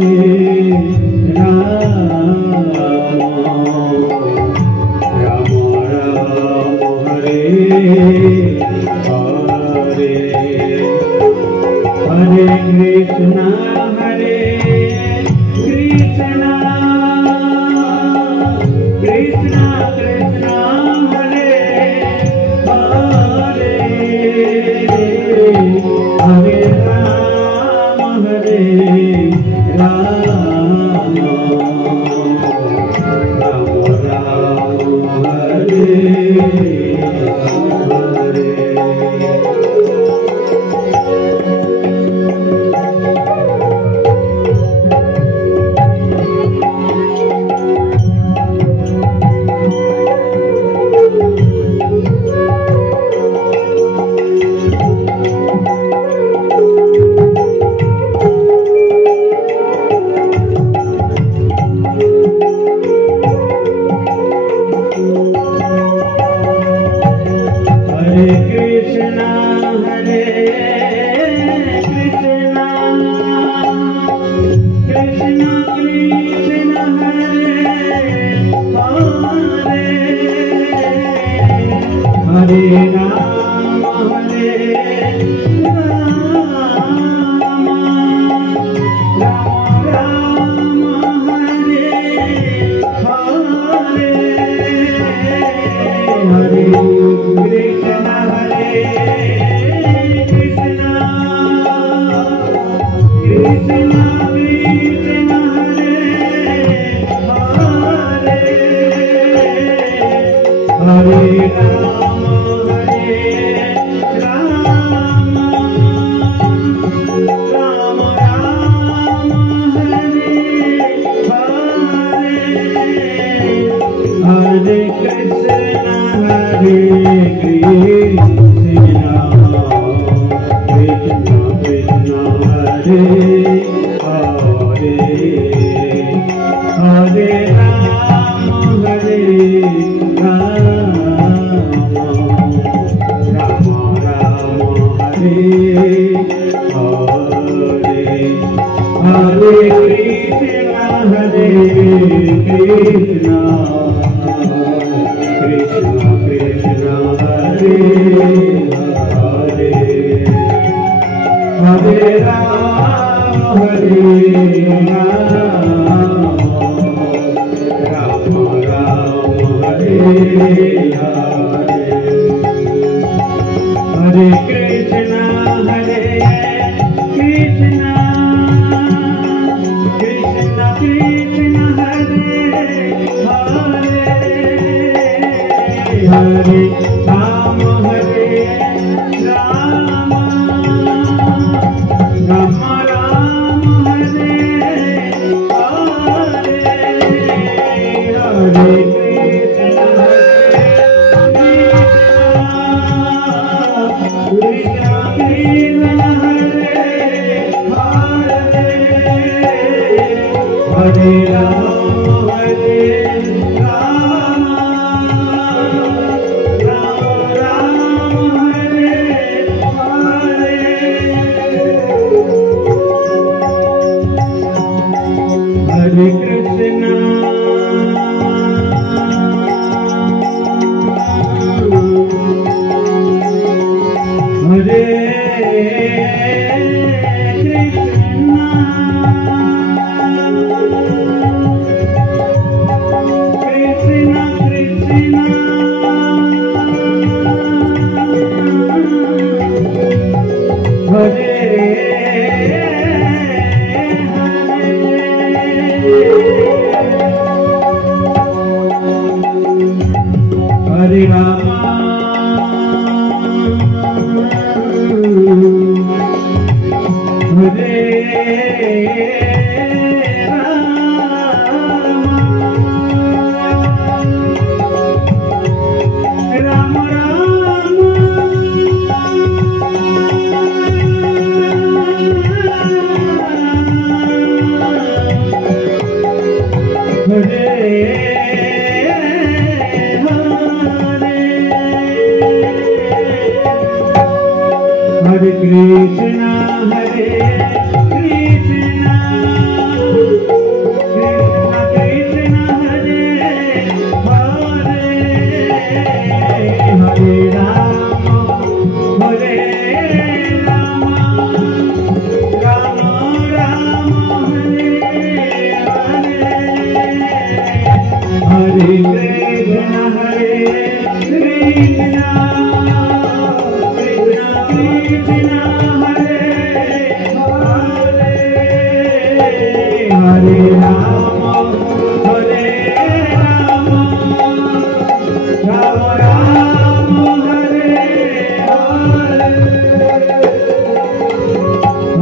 Krishna Hare Krishna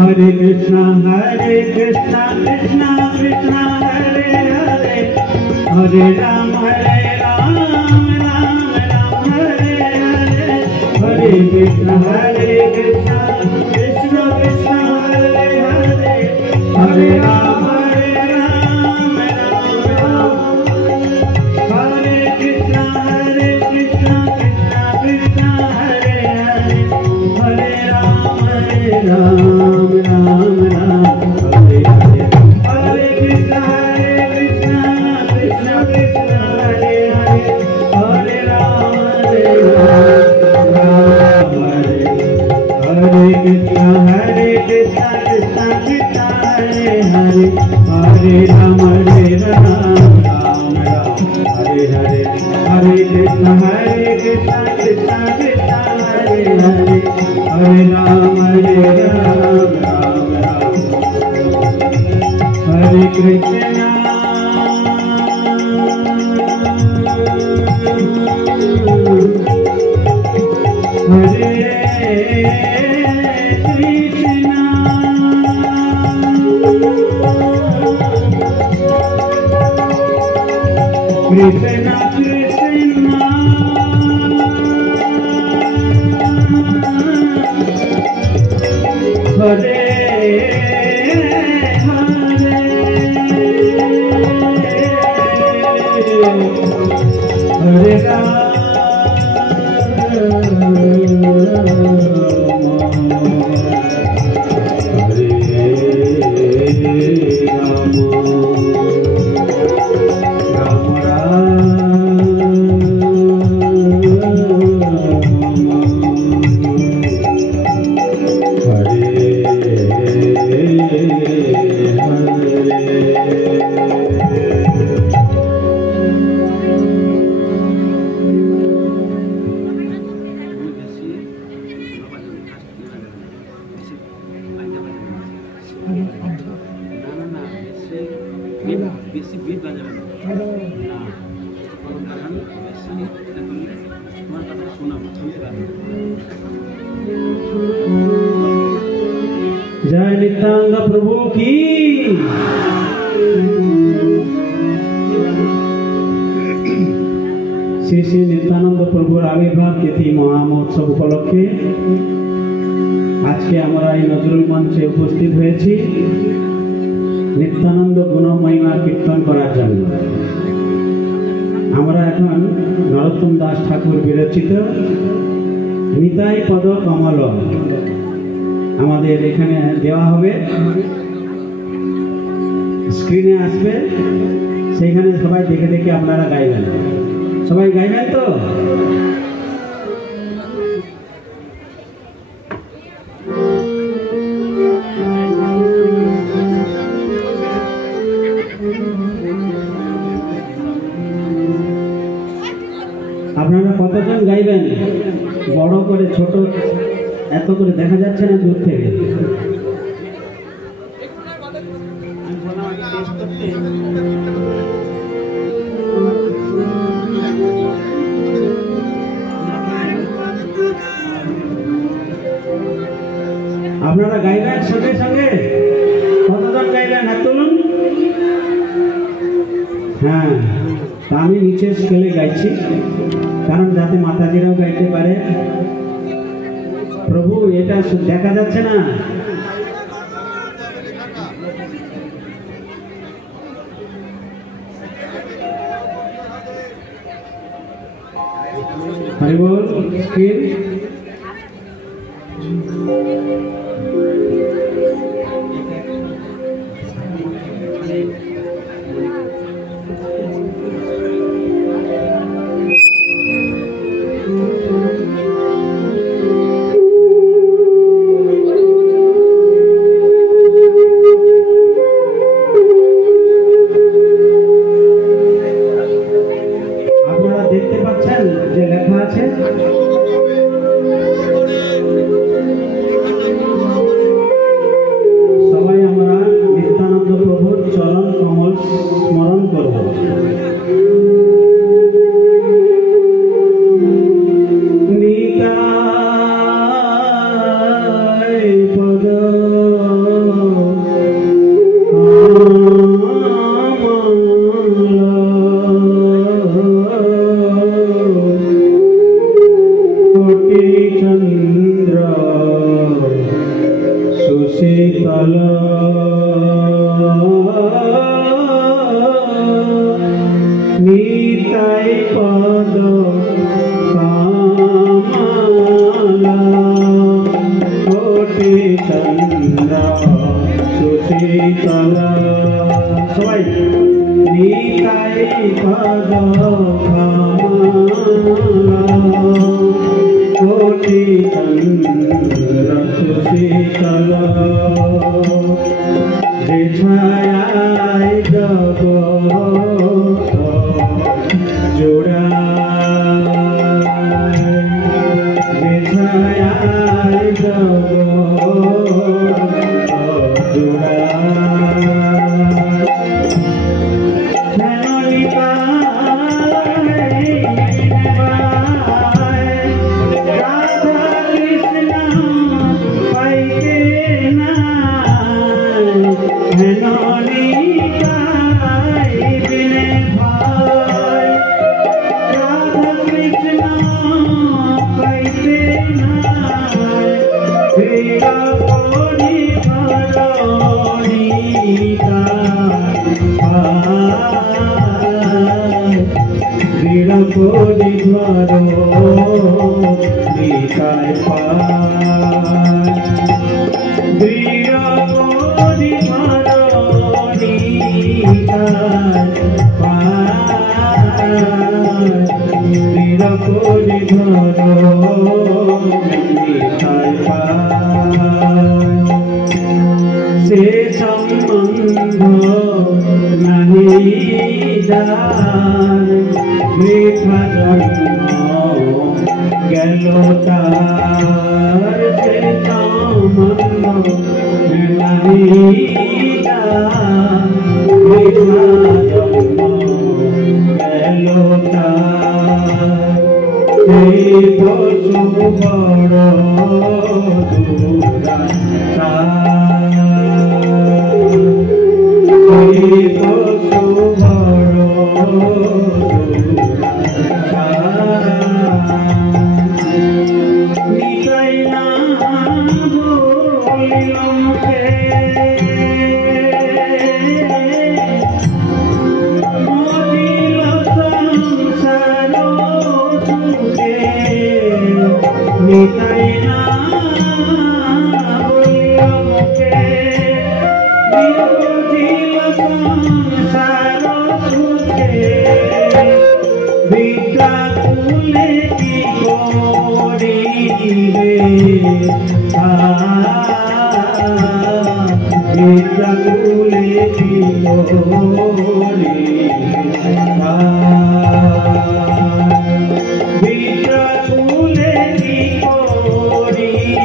Hare Krishna Krishna Krishna Hare Hare Hare Ram Ram Hare Hare Hare Krishna Krishna Krishna Hare Hare Hare Ram Ram Hare Krishna Krishna Krishna Hare Hare Hare Ram Ram Hare Hare Hare Krishna Krishna Krishna Hare Hare Hare Ram Ram Hare Hare Krishna Krishna Krishna Hare Hare Hare Ram Ram Hare Hare Hare Krishna Krishna Krishna Hare Hare Hare Ram Hare Krishna Krishna Krishna Hare Hare Ram जय नित्यानंद प्रभु की श्री श्री नित्यानंद प्रभुर आविर्भाव तिथि महामहोत्सव उपलक्षे आज के আমরা এই নজরুল মঞ্চে উপস্থিত হয়েছি নিত্যানন্দ গুণ মহিমা কীর্তন করার জন্য। আমরা এখন নরোত্তম দাস ঠাকুর বিরচিত নিতাই পদ কমল আমাদের এখানে দেওয়া হবে, স্ক্রিনে আসবে, সেইখানে সবাই দেখে দেখে আপনারা গাইবেন। সবাই গাইবেন তো? আপনারা কতজন গাইবেন? বড় করে ছোট এত করে দেখা যাচ্ছে না দূর থেকে। আপনারা গাইবেন সঙ্গে সঙ্গে? কতজন গাইবেন হাত তুলুন। হ্যাঁ, আমি নিচে স্কেলে গাইছি কারণ যাতে মাতাজিরাও গাইতে পারে। প্রভু এটা দেখা যাচ্ছে না? হরি বল। স্ক্রিন দেখতে পাচ্ছেন যে লেখা আছে চন্দ্র সুশীতল সবাই নিতাই পদ কোটি চন্দ্র সুশীতল যে ছায়ায় জগৎ জোড়ায় যে ছায়ায় জগৎ কোটি দ্বার নিতাই দৃঢ় কোটি দ্বার নিতাই দৃঢ় কোটি দ্বার নিতাই সে সম্বন্ধ নাহি যায় বৃথা জন্ম গেল তার সে সম্বন্ধ নাহি যায় বৃথা জন্ম গেল তার সেই পশু বড় সেই পশু বড় নিতাই না বলিলাম মজিল সংসার সুখে নিতাই না বলিলাম মজিল সংসার সুখে বিদ্যা কুলে কি করিবে বিদ্যা কুলে কি করিবে বিদ্যা কুলে কি করিবে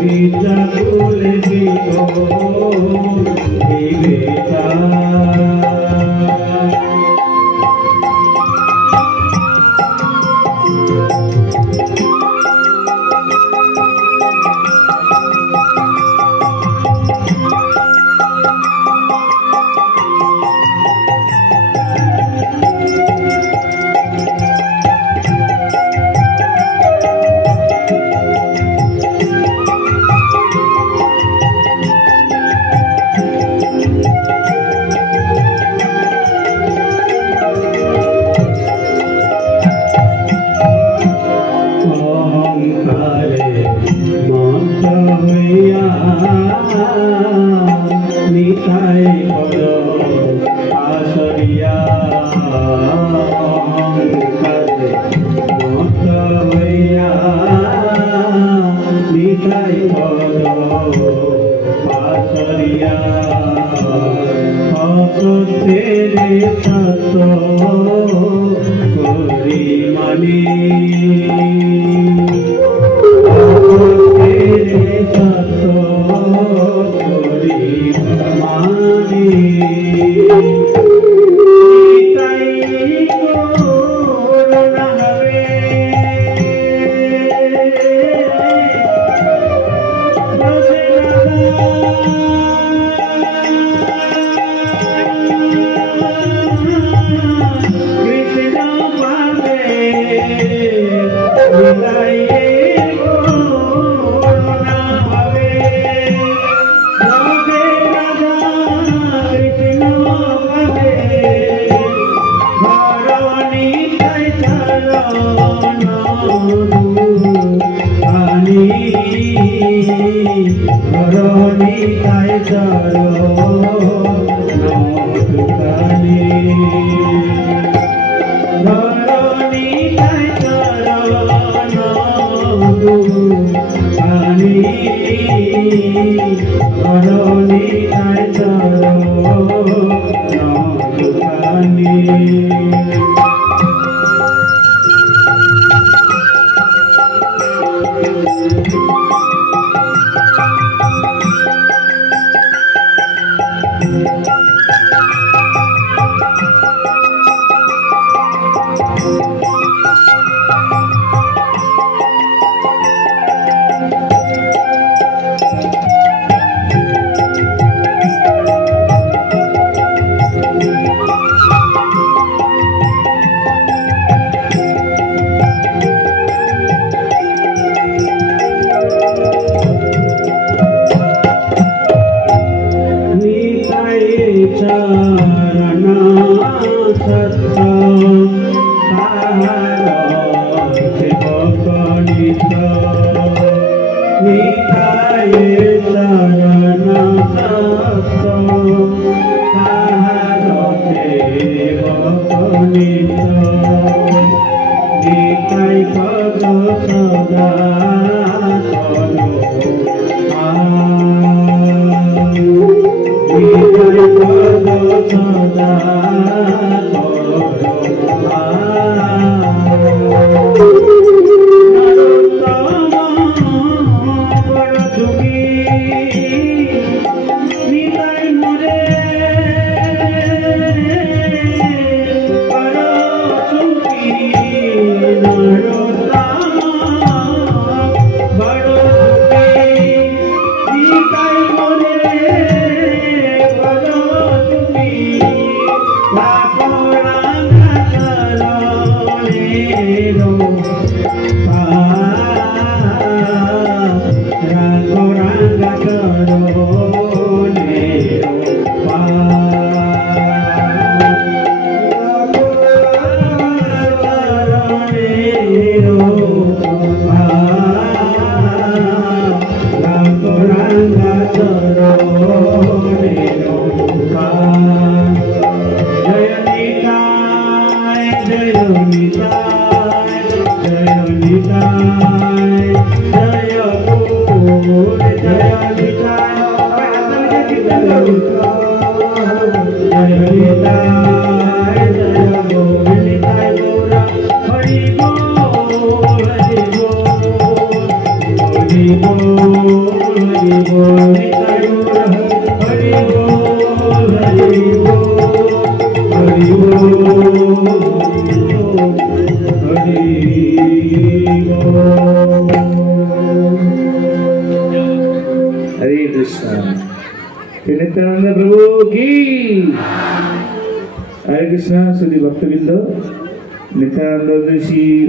বিদ্যা কুলে কি করিবে নিতাই পদ আসরিয়া মত হইয়া নিতাই পদ আসরিয়া অসত্যেরে সত্য করি মানি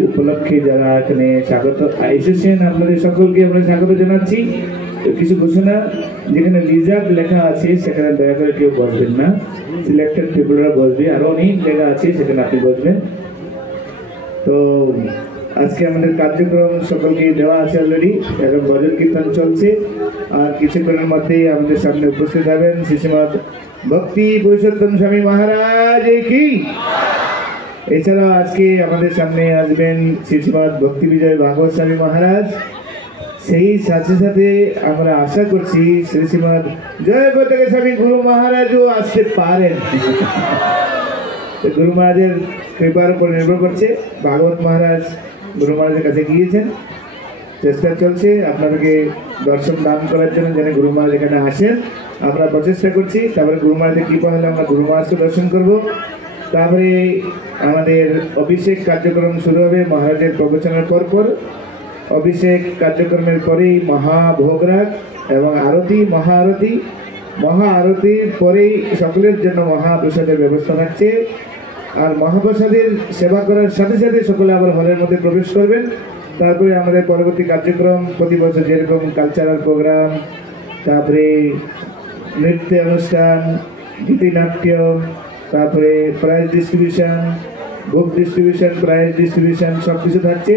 উপলক্ষে যারা এখানে স্বাগত এসেছেন আপনাদের সকলকে আমরা স্বাগত জানাচ্ছি। কিছু ঘোষণা, যেখানে রিজার্ভ লেখা আছে সেখানে দয়া করে কেউ বসবেন না, সিলেক্টেড পিপলরা বসবে, আরো অনেক জায়গা আছে সেখানে আপনি বসবেন। তো আজকে আমাদের কার্যক্রম সকলকে দেওয়া আছে অলরেডি, এখন ভজন কীর্তন চলছে, আর কিছুক্ষণের মধ্যেই আমাদের সামনে উপস্থিত হবেন শ্রীশ্রীমৎ ভক্তি পুরুষোত্তম স্বামী মহারাজ কি। এছাড়াও আজকে আমাদের সামনে আসবেন শ্রীশ্রীমৎ ভক্তি বিজয় ভাগবত স্বামী মহারাজ। সেই সাথে সাথে আমরা আশা করছি শ্রীশ্রীমৎ জয় পতাকা স্বামী গুরু মহারাজও আসতে পারেন। গুরু মহারাজের কৃপার উপর নির্ভর করছে। ভাগবত মহারাজ গুরু মহারাজের কাছে গিয়েছেন, চেষ্টা চলছে আপনাদেরকে দর্শন দান করার জন্য, যেন গুরু মহারাজ এখানে আসেন। আমরা প্রচেষ্টা করছি, তারপরে গুরু মহারাজের কৃপা হলে আমরা গুরু মহারাজকে দর্শন করব। তারপরে আমাদের অভিষেক কার্যক্রম শুরু হবে মহারাজের প্রবচনের পর। অভিষেক কার্যক্রমের পরেই মহাভোগরাগ এবং আরতি, মহা আরতির পরেই সকলের জন্য মহাপ্রসাদের ব্যবস্থা থাকছে। আর মহাপ্রসাদের সেবা করার সাথে সাথে সকলে আবার হলের মধ্যে প্রবেশ করবেন। তারপরে আমাদের পরবর্তী কার্যক্রম প্রতি বছর যেরকম কালচারাল প্রোগ্রাম, তারপরে নৃত্য অনুষ্ঠান, গীতিনাট্য, তারপরে প্রাইজ ডিস্ট্রিবিউশন, বুক ডিস্ট্রিবিউশন, প্রাইজ ডিস্ট্রিবিউশন সব কিছু থাকছে।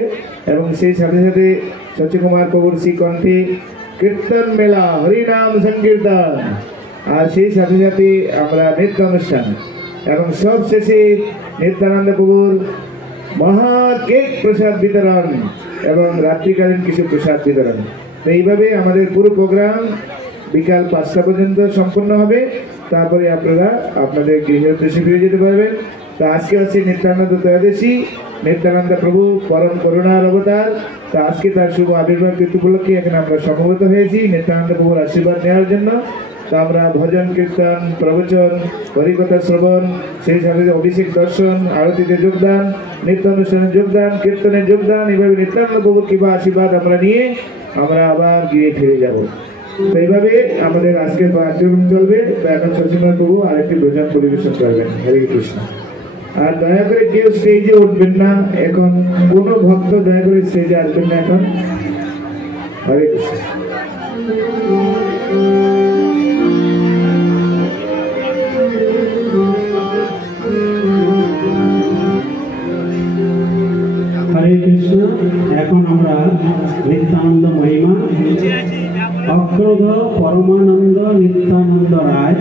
এবং সেই সাথে সাথে সচিকুমার প্রভুর শ্রীকণ্ঠে কীর্তন মেলা, হরিনাম সংকীর্তন, আর সেই সাথে সাথে আমরা নৃত্য অনুষ্ঠান এবং সব শেষে নিত্যানন্দ প্রভুর মহা কেক প্রসাদ বিতরণ এবং রাত্রিকালীন কিছু প্রসাদ বিতরণ। তো এইভাবে আমাদের পুরো প্রোগ্রাম বিকাল 5টা পর্যন্ত সম্পন্ন হবে। তারপরে আপনারা আপনাদের গৃহের উদ্দেশ্যে ফিরে যেতে পারবেন। তো আজকে হচ্ছে নিত্যানন্দ ত্রয়োদশী, নিত্যানন্দ প্রভু পরম করুণার অবতার। তো আজকে তার শুভ আবির্ভাব তিথি উপলক্ষে এখানে আমরা সমবেত হয়েছি নিত্যানন্দ প্রভুর আশীর্বাদ নেওয়ার জন্য। তো আমরা ভজন কীর্তন, প্রবচন, হরিকথা শ্রবণ, সেই সাথে অভিষেক দর্শন, আরতিতে যোগদান, নৃত্য অনুষ্ঠানে যোগদান, কীর্তনে যোগদান, এইভাবে নিত্যানন্দ প্রভুর কৃপা আশীর্বাদ আমরা নিয়ে আমরা আবার গিয়ে ফিরে যাব। তো এইভাবে আমাদের আজকের কার্যক্রম চলবে। তো এখন শশীনাথ প্রভু আরেকটি ভজন পরিবেশন করবেন। হরে কৃষ্ণ। আর দয়া করে কেউ স্টেজে উঠবেন না এখন, কোনো ভক্ত দয়া করে স্টেজে আসবেন না এখন। হরে কৃষ্ণ। হরে কৃষ্ণ। এখন আমরা নিত্যানন্দ মহিমা অক্রোধ পরমানন্দ নিত্যানন্দ রায়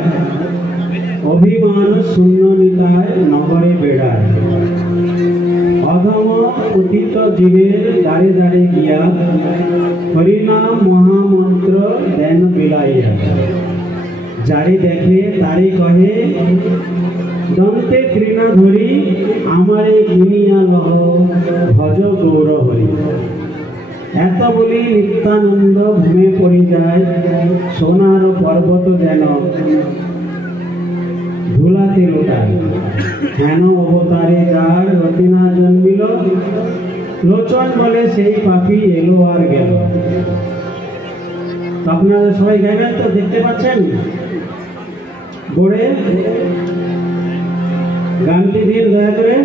অভিমান শূন্য নিতায় নগরে বেড়ায় অধম পতিত জীবের দ্বারে দ্বারে গিয়া হরিনাম মহামন্ত্র দেন বিলাইয়া যারে দেখে তারে কহে দন্তে তৃণা ধরি আমারে গুনিয়া লহ ভজ গৌর হরি। এত বলি নিত্যানন্দ ভূমে পড়ি যায় সোনার পর্বত যেন ধুলাতে লোটায়। হেন অবতারে যার রতিনা জন্মিল লোচন বলে সেই পাপি এলো আর গেল। আপনারা সবাই গাইবেন তো, দেখতে পাচ্ছেন বোর্ডে গানটি দিন দয়া করে।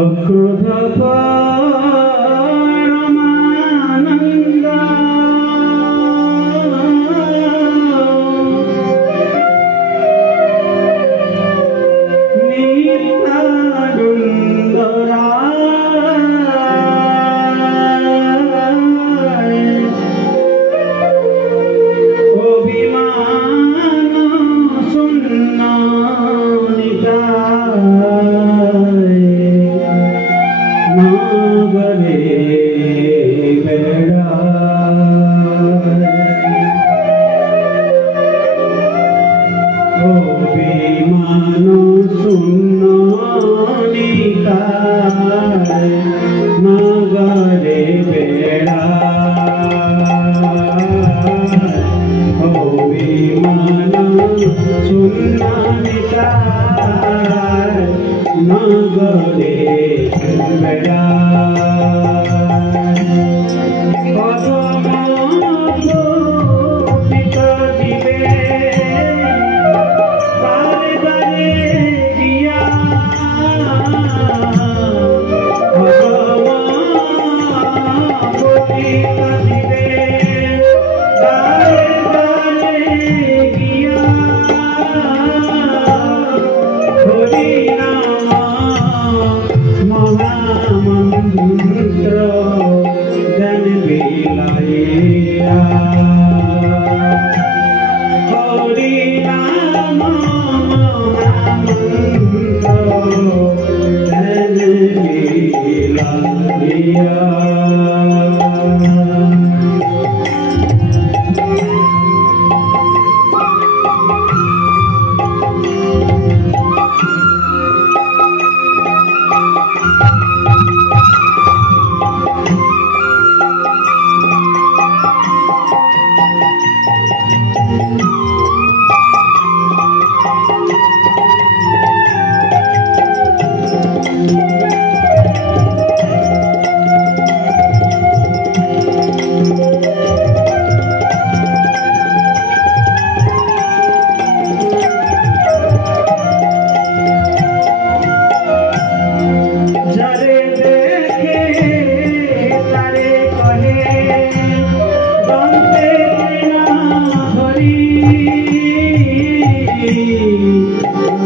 অক্রোধ পরমানন্দ নিত্যানন্দ রায় অভিমান শূন্য নিতায় নগরে বেড়ায় অভিমান শূন্য নিতায় নগরে বেড়ায় অভিমান শূন্য নিতায় নগরে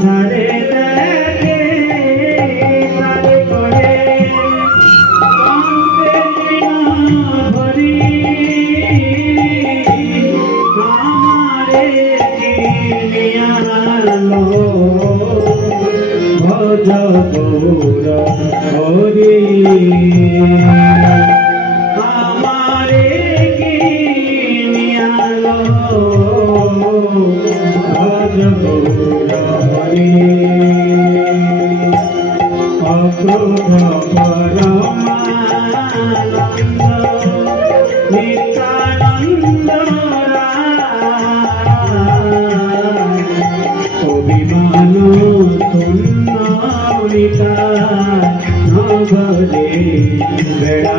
Hare গৌর হরি আমারে কিনিয়ালো ভজ গৌর হরি অক্রোধ পরমানন্দ নিত্যানন্দ অভিমান শূন্য নগরে বেড়া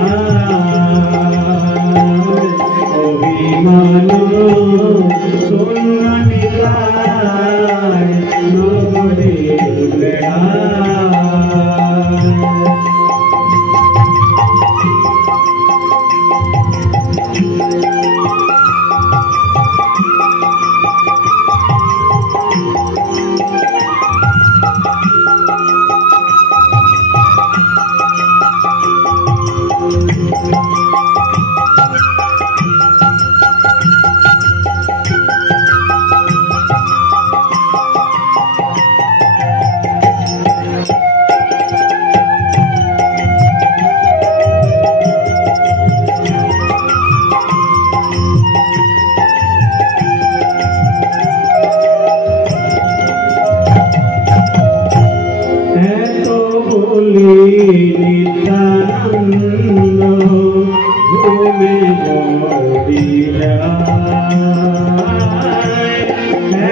অভিমান শূন্য নগরে বেড়া নিত্যানন্দ ঘুমে গড়ি যায়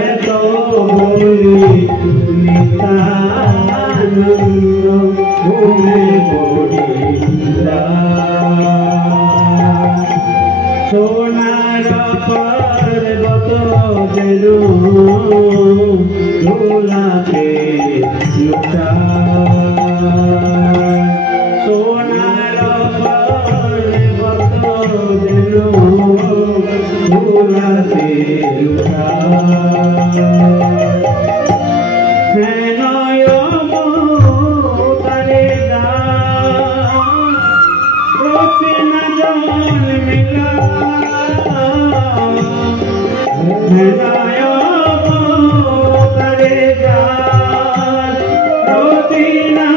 এত বলি নিত্যানন্দ ঘুমে গড়ি যায় সোনার পর্বত যেন ধুলাতে লুটা সোনার পর্বত যেন ধুলাতে লুটা তারে প্রতি না জন্মিলা তারে প্রতি না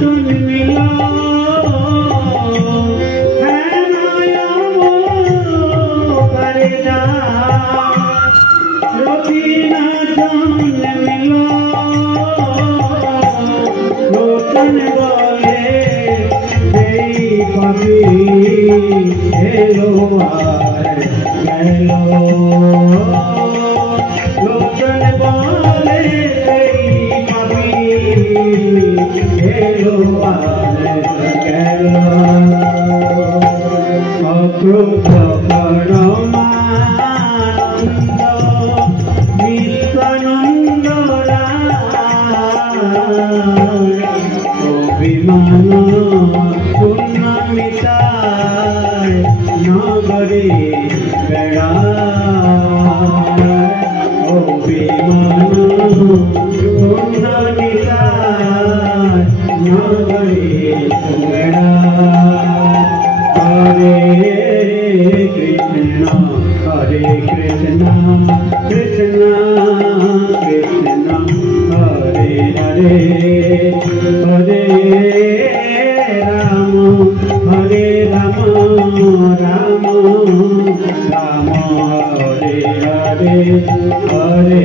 জন্মিলা hello hello lokan bole papi hello hello akrodha paramananda nityananda অভিমান পূর্ণমিতায় নগরে বেড়া অভিমান পূর্ণমিতায় নগরে বেড়া হরে কৃষ্ণ কৃষ্ণ কৃষ্ণ হরে হরে हरे राम राम राम हरे हरे हरे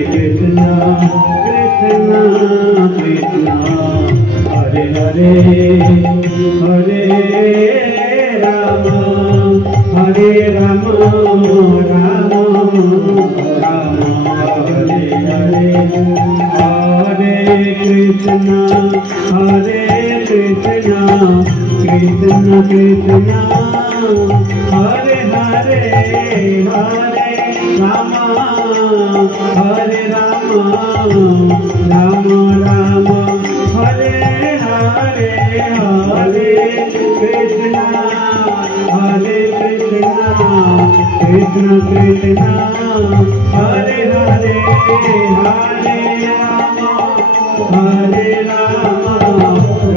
कृष्ण कृष्ण कृष्ण हरे हरे हरे राम राम राम हरे हरे हरे कृष्ण कृष्ण कृष्ण हरे हरे हरे राम राम राम हरे हरे हरे कृष्ण कृष्ण कृष्ण हरे हरे हरे राम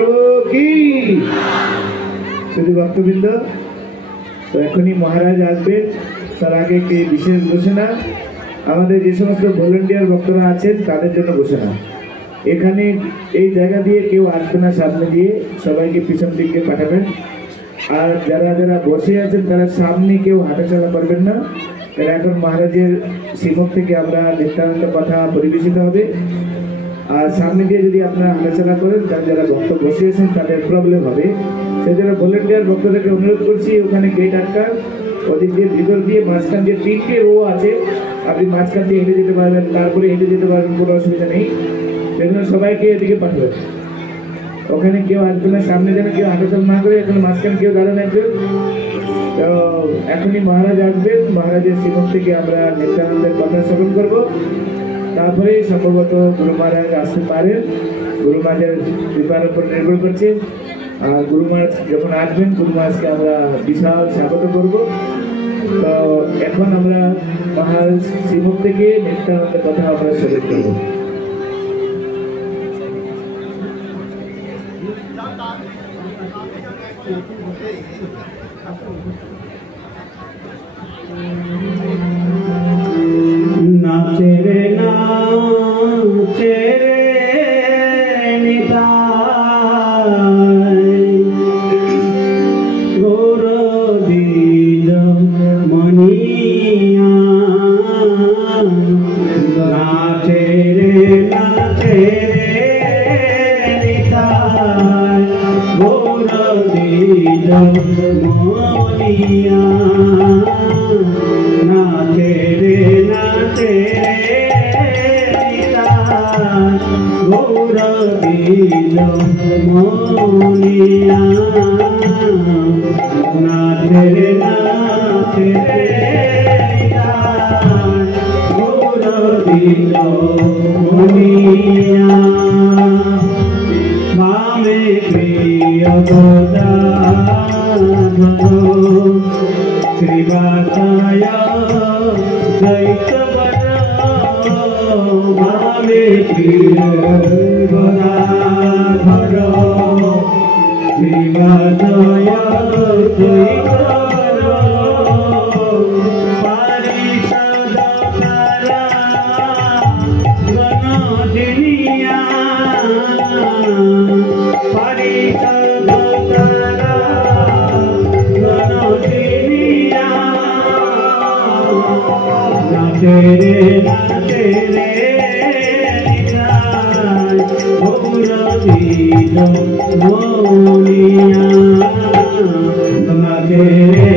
প্রভু কি শুধু ভক্তবৃন্দ। তো এখনই মহারাজ আসবেন, তার আগে কি বিশেষ ঘোষণা, আমাদের যে সমস্ত ভলেন্টিয়ার ভক্তরা আছেন তাদের জন্য ঘোষণা। এখানে এই জায়গা দিয়ে কেউ আসবে না, সামনে দিয়ে সবাইকে পিছন দিকে পাঠাবেন। আর যারা যারা বসে আছেন তারা সামনে কেউ হাঁটাচলা করবেন না, কারণ এখন মহারাজের শ্রীমুখ থেকে আমরা নিত্যানন্দ কথা পরিবেশিত হবে। আর সামনে দিয়ে যদি আপনারা হাঁটাচলা করেন তাহলে যারা ভক্ত বসে আছেন তাদের প্রবলেম হবে। সেজন্য ভলেন্টিয়ার ভক্তদেরকে অনুরোধ করছি, ওখানে গেট আটকা, ওদিক দিয়ে ভিতর দিয়ে মাঝখান দিয়ে 3টে রো আছে, আপনি মাঝখান দিয়ে হেঁটে যেতে পারবেন, তারপরে হেঁটে যেতে পারবেন, কোনো অসুবিধা নেই। সেজন্য সবাইকে এদিকে পাঠাবেন। ওখানে কেউ আসবে না, সামনে যেন কেউ হাঁটাচলা না করে, এখানে মাঝখানে কেউ দাঁড়ানো একজন। তো এখনই মহারাজ আসবেন, মহারাজের শ্রীমুখ থেকে আমরা নিত্যানন্দের কথা শ্রবণ করব। তারপরে সম্ভবত গুরু মহারাজ আসতে পারেন, গুরু মহারাজের কৃপার উপর নির্ভর করছে। আর গুরু মহারাজ যখন আসবেন, গুরু মহারাজকে আমরা বিশাল স্বাগত করব। তো এখন আমরা মহারাজ শ্রীমুখ থেকে নিত্যানন্দের কথা আমরা শ্রবণ করব। নাচে রে নাচে রে নিতাই, গৌর দ্বিজ মনিয়া। নাচে রে নিতাই, গৌর দ্বিজ মনিয়া। নাচে রে গৌর দ্বিজ মনিয়া। নাচে রে গৌর দ্বিজ মনিয়া। মামে প্রিয় শ্রীবাসায় দৈতবর, মামে প্রিয় গদাধর শ্রীবাসায় দৈতবর। পারিষদ তারা গণদিনিয়া, পারিষদ তারা গণদিনিয়া। নাচে রে গৌর দ্বিজ মনিয়া। নাচে রে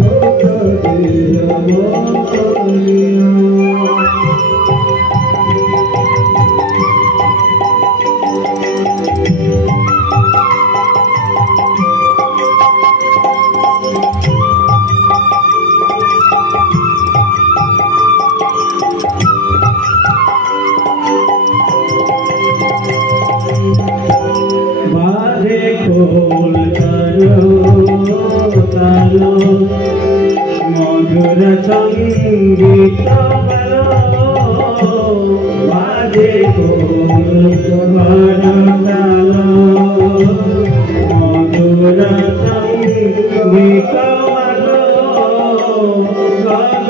গৌর দ্বিজ মনিয়া। বাজে খোল তালো, মধুর সঙ্গীত বলো। বাজে খোল তালো, মধুর সঙ্গীত বলো। গগন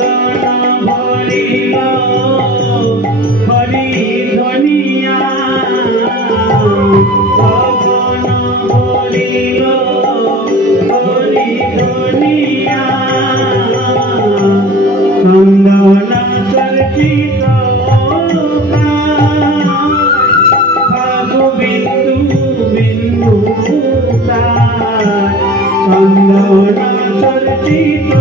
ভরিল হরি ধনিয়া, গগন ভরিল হরি ধনিয়া। চন্দন চর্চিত ফাগু বিন্দু বিন্দু, চন্দন চর্চিত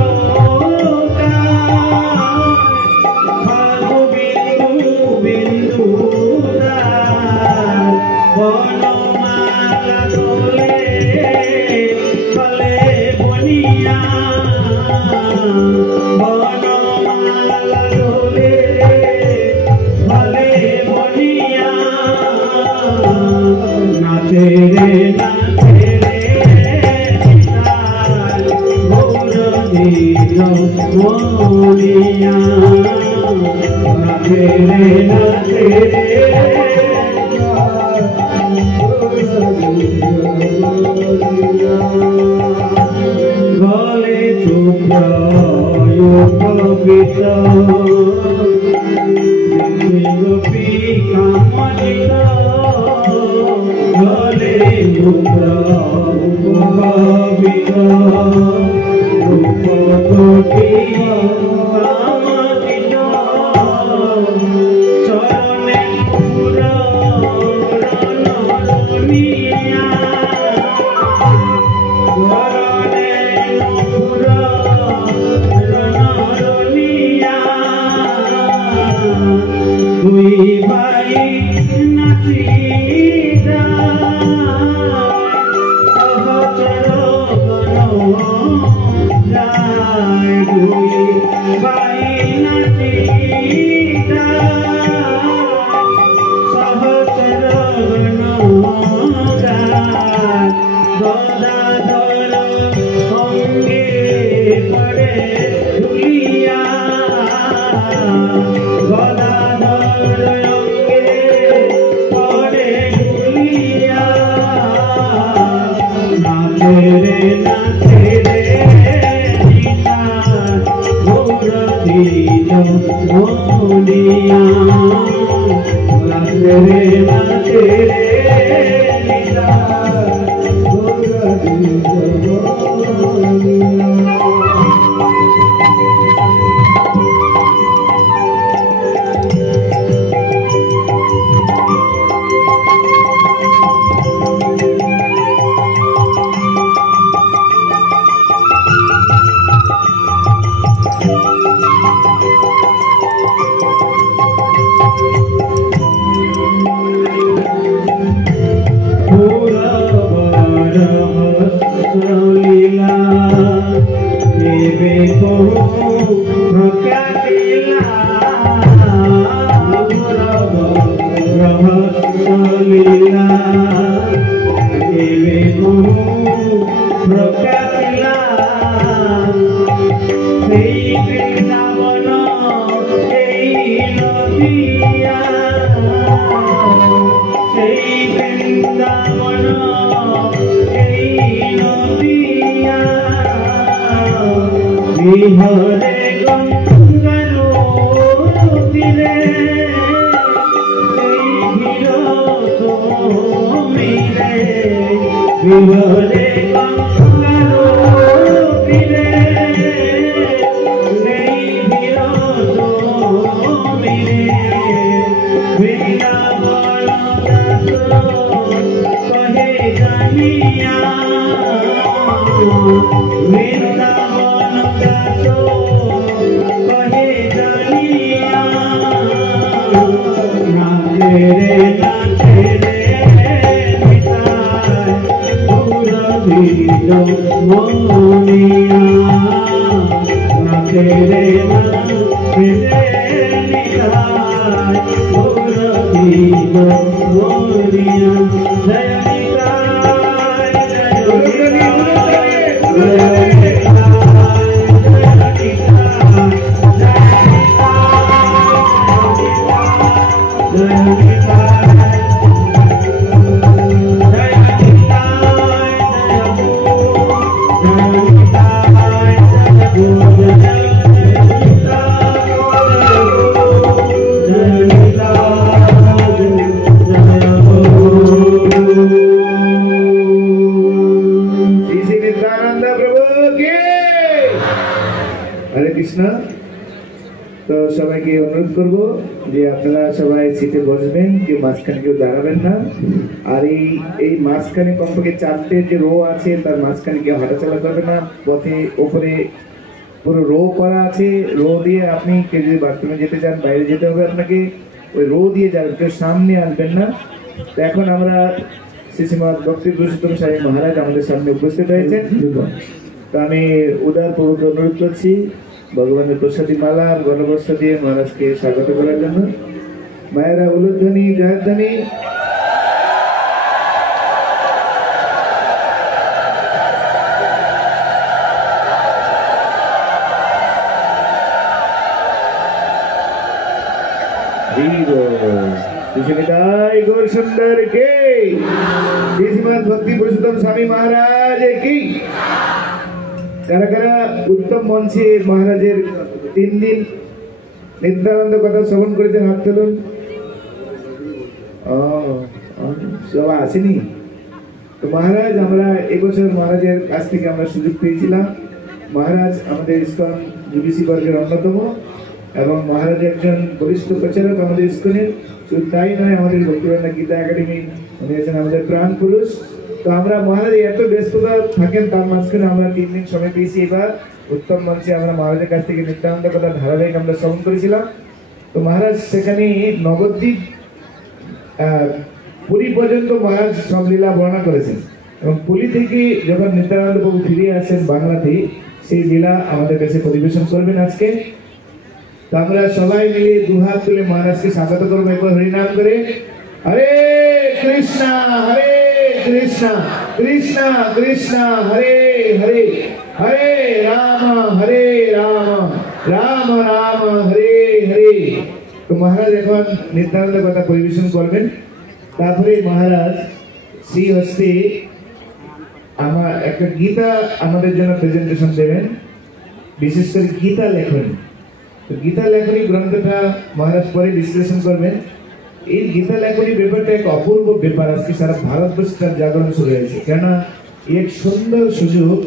ফাগু বিন্দু বিন্দু। বনমালা দোলে ফলে বনিয়া, বনমালা দোলে ফলে বনিয়া। নাচে রে গৌর দ্বিজ মনিয়া। নাচে রে গোপী কামনিত গলে রূপ্র ভাবিত রূপ কোটি কামনিত চরণে পুরা রণরণিয়া চরণে পুরা রণরণিয়া দুই ভাই নাচিরা সহচর গণ যায় দুই ভাই নাচিরা সহচর গণ যায় গদাধর অঙ্গে পড়ে ধুলিয়া গদাধর অঙ্গে পড়ে ধুলিয়া নাচে রে নিতা গৌর দিল মনিয়া নাচে রে নিতা গৌর দিল মনিয়া लीला देवे को क्या लीला लीला देवे को क्या लीला वृंदावन नदिया वृंदावन বিহরে গঙ্গার তীরে সেই ধীর তুমিরে বিহরে গঙ্গার তীরে সেই ধীর তুমিরে বৃন্দাবন কহে জানিয়া বৃন্দাবন কহে জানিয়া নাচে রে নিতাই গৌর দিল মনিয়া নাচে রে নিতাই গৌর দিল মনিয়া জয় নিতাই জয় তো সবাইকে অনুরোধ করব যে আপনারা সবাই সিটে বসবেন, কেউ মাঝখানে কেউ দাঁড়াবেন না। আর এই মাঝখানে কমপক্ষে 4টে যে রো আছে তার মাঝখানে কেউ হাঁটাচলা করবে না। পথে ওপরে পুরো রো করা আছে, রো দিয়ে আপনি কেউ যদি বাথরুমে যেতে চান বাইরে যেতে হবে আপনাকে, ওই রো দিয়ে যাবেন, কেউ সামনে আসবেন না। তো এখন আমরা শ্রীশ্রীমৎ ভক্তি পুরুষোত্তম স্বামী মহারাজ আমাদের সামনে উপস্থিত হয়েছেন। তো আমি উদারপূর্বক অনুরোধ করছি ভগবানের প্রসাদী মালা আর গণবস্ত্র দিয়ে মহারাজকে স্বাগত করার জন্য। মায়েরা উলুধ্বনি জয়ধ্বনি। गौर सुंदर के श्रीमद् भक्ति पुरुषोत्तम स्वामी महाराज की। কারা কারা উত্তম মঞ্চে মহারাজের 3 দিন নিত্যানন্দ কথা শ্রবণ করেছেন, হাত তুলুন। সবাই আসেনি তো মহারাজ, আমরা এবছর মহারাজের কাছ থেকে আমরা সুযোগ পেয়েছিলাম। মহারাজ আমাদের ইসকন জিবিসি বর্গের অন্যতম এবং মহারাজ একজন বরিষ্ঠ প্রচারক আমাদের ইসকনের। শুধু তাই নয়, আমাদের ভক্তিবান্ধা গীতা একাডেমি উনি আছেন আমাদের প্রাণ পুরুষ। তো আমরা মহারাজ এত ব্যস্ততা থাকেন, তার মাঝখানে আমরা 3 দিন সময় পেয়েছি। এবার উত্তম মঞ্চে আমরা মহারাজের কাছ থেকে নিত্যানন্দ কথা ধারাবাহিক আমরা শ্রবণ করেছিলাম। তো মহারাজ সেখানে নবদ্বীপ পুরী পর্যন্ত মহারাজ সব লীলা বর্ণনা করেছেন এবং পুরী থেকে যখন নিত্যানন্দ প্রভু ফিরে আসেন বাংলাতে, সেই লীলা আমাদের কাছে পরিবেশন করবেন আজকে। তো আমরা সবাই মিলে দুহাত তুলে মহারাজকে স্বাগত করবো একবার হরিনাম করে। হরে কৃষ্ণ কৃষ্ণ কৃষ্ণ হরে হরে, হরে রাম রাম রাম হরে হরে। তো মহারাজ এখন নিত্যানন্দ কথা পরিবেশন করবেন। তারপরে মহারাজ শ্রী হস্তে আমার একটা গীতা আমাদের জন্য প্রেজেন্টেশন দেবেন, বিশেষ করে গীতা লেখনী। তো গীতা লেখনী গ্রন্থটা মহারাজ পরে বিশ্লেষণ করবেন। এই গীতা লেখনী ব্যাপারটা এক অপূর্ব ব্যাপার, আজকে সারা ভারতবর্ষে তার জাগরণ শুরু হয়েছে। কেননা এক সুন্দর সুযোগ